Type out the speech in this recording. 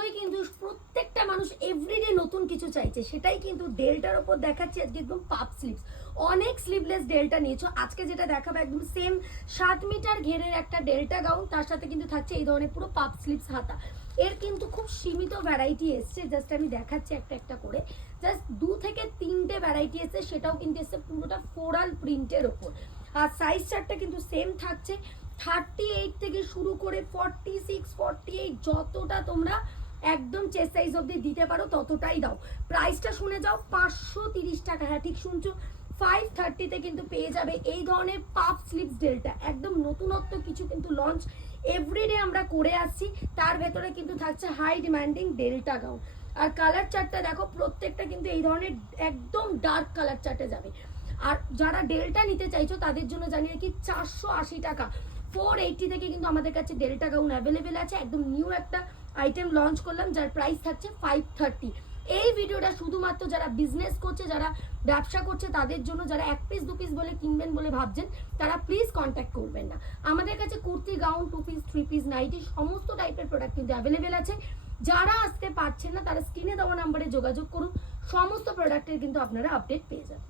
পুজোয় কিন্তু প্রত্যেকটা মানুষ এভরিডে নতুন কিছু চাইছে, সেটাই কিন্তু ডেল্টার ওপর দেখাচ্ছি আজকে একদম পাপ স্লিভস। অনেক স্লিভলেস ডেল্টা নিয়েছো, আজকে যেটা দেখাবো একদম সেম 7 মিটার ঘেরের একটা ডেল্টা গাউন, তার সাথে কিন্তু থাকছে এই ধরনের পুরো পাপ স্লিভস হাতা। এর কিন্তু খুব সীমিত ভ্যারাইটি এসছে, জাস্ট আমি দেখাচ্ছি একটা একটা করে। জাস্ট 2 থেকে 3টে ভ্যারাইটি এসছে, সেটাও কিন্তু এসছে পুরোটা ফ্লোরাল প্রিন্টের ওপর। আর সাইজ চার্টটা কিন্তু সেম থাকছে, 38 থেকে শুরু করে 46, 48, যতটা তোমরা একদম চেস্ট সাইজ অবধি দিতে পারো ততটাই দাও। প্রাইসটা শুনে যাও, 530 টাকা। হ্যাঁ ঠিক শুনছো, 530-তে কিন্তু পেয়ে যাবে এই ধরনের পাপ স্লিভস ডেল্টা। একদম নতুনত্ব কিছু কিন্তু লঞ্চ এভরিডে আমরা করে আসছি, তার ভেতরে কিন্তু থাকছে হাই ডিমান্ডিং ডেল্টা গাউন। আর কালার চার্টটা দেখো, প্রত্যেকটা কিন্তু এই ধরনের একদম ডার্ক কালার চার্টে যাবে। আর যারা ডেল্টা নিতে চাইছো তাদের জন্য জানিয়ে কি 480 টাকা, 480 থেকে কিন্তু আমাদের কাছে ডেল্টা গাউন অ্যাভেলেবেল আছে। একদম নিউ একটা আইটেম লঞ্চ করলাম, যার প্রাইস থাকছে 530। এই ভিডিওটা শুধুমাত্র যারা বিজনেস করছে, যারা ব্যবসা করছে তাদের জন্য। যারা 1 পিস 2 পিস বলে কিনবেন বলে ভাবছেন, তারা প্লিজ কন্ট্যাক্ট করবেন না। আমাদের কাছে kurti, gown, 2 piece, 3 piece, nightie সমস্ত টাইপের প্রোডাক্ট কিন্তু অ্যাভেলেবেল আছে। যারা আসতে পারছেন না তারা স্ক্রিনে দেওয়া নাম্বারে যোগাযোগ করুন, সমস্ত প্রোডাক্টের কিন্তু আপনারা আপডেট পেয়ে যাবেন।